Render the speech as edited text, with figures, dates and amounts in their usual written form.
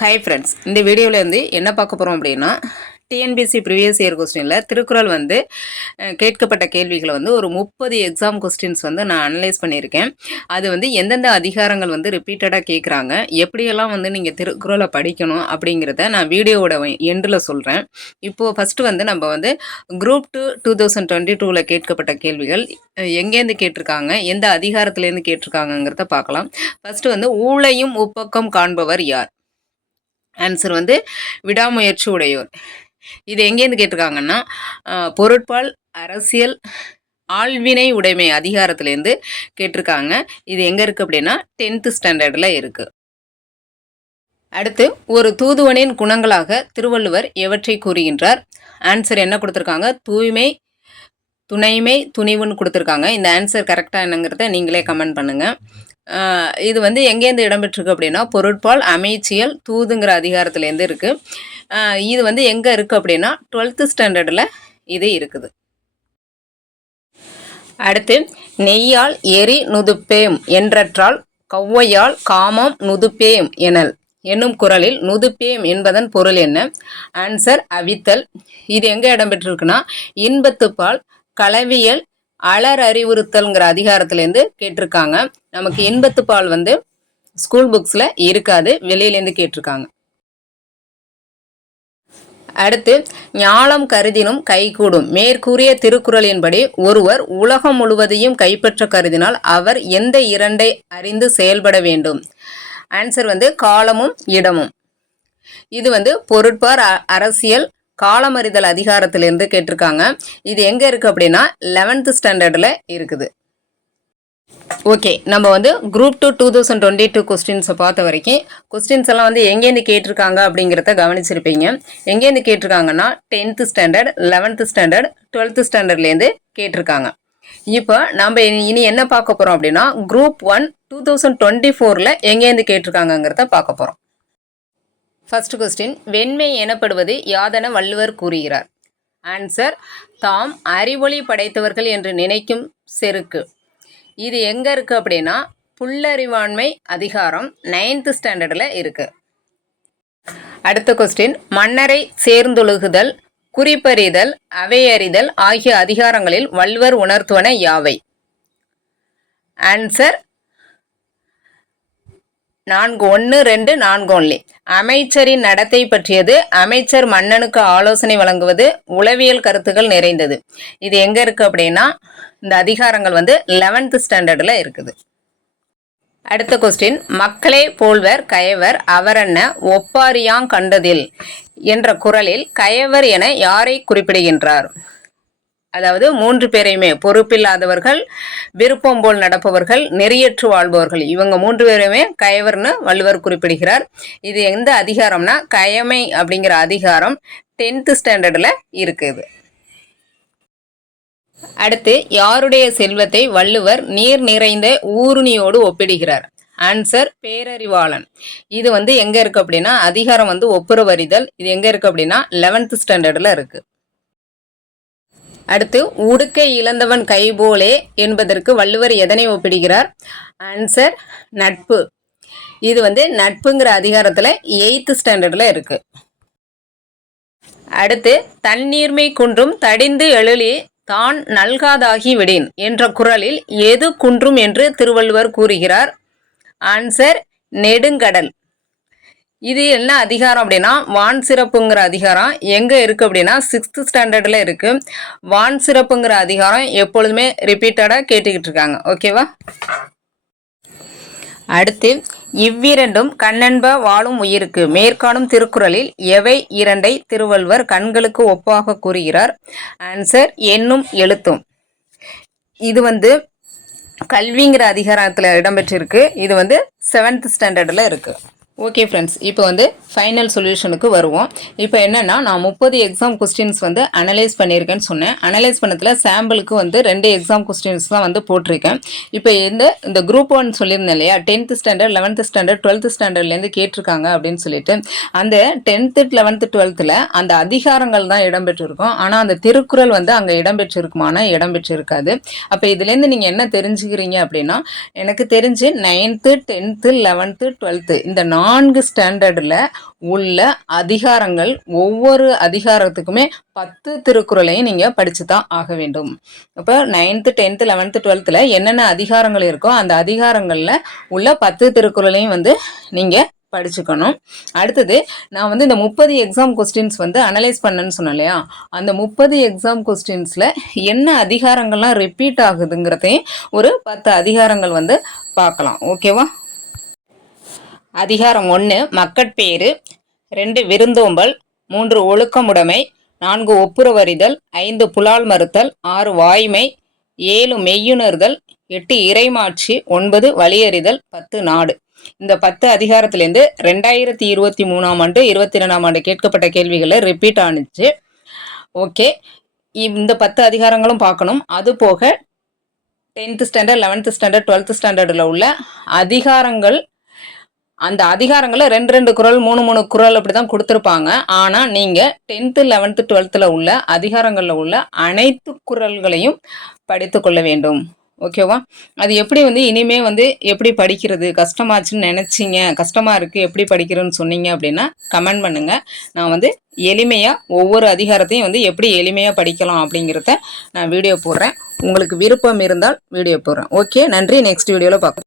Hi friends, இந்த வீடியோவில் என்ன பார்க்க போகிறோம் அப்படின்னா, டிஎன்பிஎஸ்சி ப்ரீவியஸ் இயர் கொஸ்டினில் திருக்குறள் கேட்கப்பட்ட கேள்விகளை ஒரு 30 எக்ஸாம் கொஸ்டின்ஸ் நான் அனலைஸ் பண்ணியிருக்கேன். அது எந்தெந்த அதிகாரங்கள் ரிப்பீட்டடாக கேட்குறாங்க, எப்படியெல்லாம் நீங்கள் திருக்குறளை படிக்கணும் அப்படிங்கிறத நான் வீடியோவோட எண்டில் சொல்கிறேன். இப்போது ஃபஸ்ட்டு நம்ம குரூப் 2 2022 கேட்கப்பட்ட கேள்விகள் எங்கேருந்து கேட்டிருக்காங்க, எந்த அதிகாரத்துலேருந்து கேட்டிருக்காங்கங்கிறத பார்க்கலாம். ஃபஸ்ட்டு ஊழையும் உப்பக்கம் காண்பவர் யார்? ஆன்சர் விடாமுயற்சி உடையோர். இது எங்கேருந்து கேட்டிருக்காங்கன்னா, பொருட்பால் அரசியல் ஆள்வினை உடைமை அதிகாரத்திலேருந்து கேட்டிருக்காங்க. இது எங்கே இருக்குது அப்படின்னா 10th ஸ்டாண்டர்டில் இருக்குது. அடுத்து, ஒரு தூதுவனின் குணங்களாக திருவள்ளுவர் எவற்றை கூறுகின்றார்? ஆன்சர் என்ன கொடுத்துருக்காங்க? தூய்மை, துணைமை, துணிவுன்னு கொடுத்துருக்காங்க. இந்த ஆன்சர் கரெக்டாக என்னங்கிறத நீங்களே கமெண்ட் பண்ணுங்கள். இது எங்கேருந்து இடம்பெற்றிருக்கு அப்படின்னா பொருட்பால் அமைச்சியல் தூதுங்கிற அதிகாரத்துலேருந்து இருக்குது. இது எங்கே இருக்குது அப்படின்னா 12th ஸ்டாண்டர்டில் இது இருக்குது. அடுத்து, நெய்யால் எரி நுதுப்பேம் என்றற்றால் கௌவையால் காமம் நுதுப்பேம் எனல் என்னும் குறளில் நுதுப்பேம் என்பதன் பொருள் என்ன? ஆன்சர் அவித்தல். இது எங்கே இடம்பெற்றிருக்குன்னா இன்பத்துப்பால் களவியல் அலர் அறிவுறுத்தல்ங்கிற அதிகாரத்துலேருந்து கேட்டிருக்காங்க. நமக்கு இன்பத்துப்பால் ஸ்கூல் புக்ஸில் இருக்காது, வெளியிலேருந்து கேட்டிருக்காங்க. அடுத்து, ஞாலம் கருதினும் கைகூடும் மேற்கூறிய திருக்குறளின்படி ஒருவர் உலகம் முழுவதையும் கைப்பற்ற கருதினால் அவர் எந்த இரண்டை அறிந்து செயல்பட வேண்டும்? ஆன்சர் காலமும் இடமும். இது பொருட்பார் அரசியல் காலமறிதல் அதிகாரத்திலிருந்து கேட்டிருக்காங்க. இது எங்கே இருக்குது அப்படின்னா 11th ஸ்டாண்டர்டில் இருக்குது. ஓகே, நம்ம குரூப் 2 2022 கொஸ்டின்ஸை பார்த்த வரைக்கும் கொஸ்டின்ஸ் எல்லாம் எங்கேருந்து கேட்டிருக்காங்க அப்படிங்கிறத கவனிச்சிருப்பீங்க. எங்கேருந்து கேட்டிருக்காங்கன்னா 10th standard, 11th standard, 12th ஸ்டாண்டர்ட்லேருந்து கேட்டிருக்காங்க. இப்போ நம்ம இனி என்ன பார்க்க போகிறோம் அப்படின்னா குரூப் 1 2024 எங்கேருந்து கேட்டிருக்காங்கங்கிறத பார்க்க போகிறோம். ஃபர்ஸ்ட் கொஸ்டின், வெண்மை எனப்படுவது யாதென வள்ளுவர் கூறுகிறார்? ஆன்சர், தாம் அறிவொளி படைத்தவர்கள் என்று நினைக்கும் செருக்கு. இது எங்கே இருக்குது அப்படின்னா புல்லறிவாண்மை அதிகாரம் 9th ஸ்டாண்டர்டில் இருக்குது. அடுத்த கொஸ்டின், மன்னரை சேர்ந்தொழுகுதல், குறிப்பறிதல், அவையறிதல் ஆகிய அதிகாரங்களில் வள்ளுவர் உணர்த்துவன யாவை? Answer 4 1 2 4 only. அமைச்சரின் நடத்தை பற்றியது, அமைச்சர் மன்னனுக்கு ஆலோசனை வழங்குவது, உளவியல் கருத்துக்கள் நிறைந்தது. இது எங்க இருக்கு அப்படின்னா இந்த அதிகாரங்கள் 11th ஸ்டாண்டர்டில் இருக்குது. அடுத்த கொஸ்டின், மக்களே போல்வர் கயவர் அவரென்ன ஒப்பாரியாங் கண்டதில் என்ற குறளில் கயவர் என யாரை குறிப்பிடுகின்றார்? அதாவது 3 பேரையுமே, பொறுப்பில்லாதவர்கள், விருப்பம் போல் நடப்பவர்கள், நெறியற்று வாழ்பவர்கள், இவங்க 3 பேரையுமே கயவர்னு வள்ளுவர் குறிப்பிடுகிறார். இது எந்த அதிகாரம்னா கயமை அப்படிங்கிற அதிகாரம் 10th ஸ்டாண்டர்டில் இருக்குது. அடுத்து, யாருடைய செல்வத்தை வள்ளுவர் நீர் நிறைந்த ஊருணியோடு ஒப்பிடுகிறார்? ஆன்சர், பேரறிவாளன். இது எங்க இருக்கு அப்படின்னா அதிகாரம் ஒப்புரவறிதல். இது எங்க இருக்கு அப்படின்னா 11th ஸ்டாண்டர்டில் இருக்கு. அடுத்து, உடுக்கை இழந்தவன் கைபோலே என்பதற்கு வள்ளுவர் எதனை ஒப்பிடுகிறார்? ஆன்சர், நட்பு. இது நட்புங்கிற அதிகாரத்தில் 8th ஸ்டாண்டர்டில் இருக்கு. அடுத்து, தண்ணீர்மை குன்றும் தடிந்து எழிலி தான் நல்காதாகி விடின் என்ற குறளில் எது குன்றும் என்று திருவள்ளுவர் கூறுகிறார்? ஆன்சர், நெடுங்கடல். இது என்ன அதிகாரம் அப்படின்னா வான் சிறப்புங்கிற அதிகாரம். எங்கே இருக்குது அப்படின்னா 6th ஸ்டாண்டர்டில் இருக்குது. வான் சிறப்புங்கிற அதிகாரம் எப்பொழுதுமே ரிப்பீட்டடாக கேட்டுக்கிட்டு இருக்காங்க. ஓகேவா? அடுத்து, இவ்விரண்டும் கண்ணென்ப வாழும் உயிருக்கு மேற்காணும் திருக்குறளில் எவை இரண்டை திருவள்ளுவர் கண்களுக்கு ஒப்பாக கூறுகிறார்? ஆன்சர், எண்ணும் எழுத்தும். இது கல்விங்கிற அதிகாரத்தில் இடம்பெற்றிருக்கு. இது 7th ஸ்டாண்டர்டில் இருக்குது. ஓகே ஃப்ரெண்ட்ஸ், இப்போ ஃபைனல் சொல்யூஷனுக்கு வருவோம். இப்போ என்னென்னா நான் 30 எக்ஸாம் கொஸ்டின்ஸ் அனலைஸ் பண்ணியிருக்கேன்னு சொன்னேன். அனலைஸ் பண்ணதில் சாம்பிளுக்கு 2 எக்ஸாம் கொஸ்டின்ஸ் தான் போட்டிருக்கேன். இப்போ இந்த குரூப் 1 சொல்லியிருந்தேன் இல்லையா, 10th standard, 11th standard, 12th ஸ்டாண்டர்ட்லேருந்து கேட்டிருக்காங்க அப்படின்னு சொல்லிட்டு, அந்த 10th 11th 12th அந்த அதிகாரங்கள் தான் இடம்பெற்றிருக்கும். ஆனால் அந்த திருக்குறள் அங்கே இடம்பெற்றிருக்குமானா இடம்பெற்றிருக்காது. அப்போ இதுலேருந்து நீங்கள் என்ன தெரிஞ்சுக்கிறீங்க அப்படின்னா, எனக்கு தெரிஞ்சு 9th 10th 11th 12th இந்த 4 4 ஸ்டாண்டர்டில் உள்ள அதிகாரங்கள், ஒவ்வொரு அதிகாரத்துக்குமே 10 திருக்குறளையும் நீங்கள் படித்து தான் ஆக வேண்டும். இப்போ 9th 10th 11th 12th என்னென்ன அதிகாரங்கள் இருக்கோ அந்த அதிகாரங்களில் உள்ள 10 திருக்குறளையும் வந்து நீங்கள் படிச்சுக்கணும். அடுத்தது நான் வந்து இந்த 30 எக்ஸாம் கொஸ்டின்ஸ் வந்து அனலைஸ் பண்ணேன்னு சொன்னேன் இல்லையா, அந்த 30 எக்ஸாம் கொஸ்டின்ஸில் என்ன அதிகாரங்கள்லாம் ரிப்பீட் ஆகுதுங்கிறதையும் ஒரு 10 அதிகாரங்கள் வந்து பார்க்கலாம். ஓகேவா? அதிகாரம் 1 மக்கட்பேறு, 2 விருந்தோம்பல், 3 ஒழுக்கமுடைமை, 4 ஒப்புரவறிதல், 5 புலால் மறுத்தல், 6 வாய்மை, 7 மெய்யுணர்தல், 8 இறைமாட்சி, 9 வழியறிதல், 10 நாடு. இந்த 10 அதிகாரத்திலேருந்து 2023ஆம் ஆண்டு 22ஆம் ஆண்டு கேட்கப்பட்ட கேள்விகளில் ரிப்பீட் ஆனிச்சு. ஓகே, இந்த 10 அதிகாரங்களும் பார்க்கணும். அது போக 10th standard 11th standard 12th ஸ்டாண்டர்டில் உள்ள அதிகாரங்கள், அந்த அதிகாரங்களில் 2 குறள் 3 குறள் அப்படி தான் கொடுத்துருப்பாங்க. ஆனால் நீங்கள் 10th 11th 12th உள்ள அதிகாரங்களில் உள்ள அனைத்து குறள்களையும் படித்து கொள்ள வேண்டும். ஓகேவா? அது எப்படி வந்து இனிமே வந்து எப்படி படிக்கிறது, கஷ்டமாச்சுன்னு நினச்சிங்க, கஷ்டமாக இருக்குது எப்படி படிக்கிறதுன்னு சொன்னீங்க அப்படின்னா கமெண்ட் பண்ணுங்கள். நான் வந்து எளிமையாக ஒவ்வொரு அதிகாரத்தையும் வந்து எப்படி எளிமையாக படிக்கலாம் அப்படிங்கிறத நான் வீடியோ போடுறேன். உங்களுக்கு விருப்பம் இருந்தால் வீடியோ போடுறேன். ஓகே, நன்றி. நெக்ஸ்ட் வீடியோவில் பார்க்கலாம்.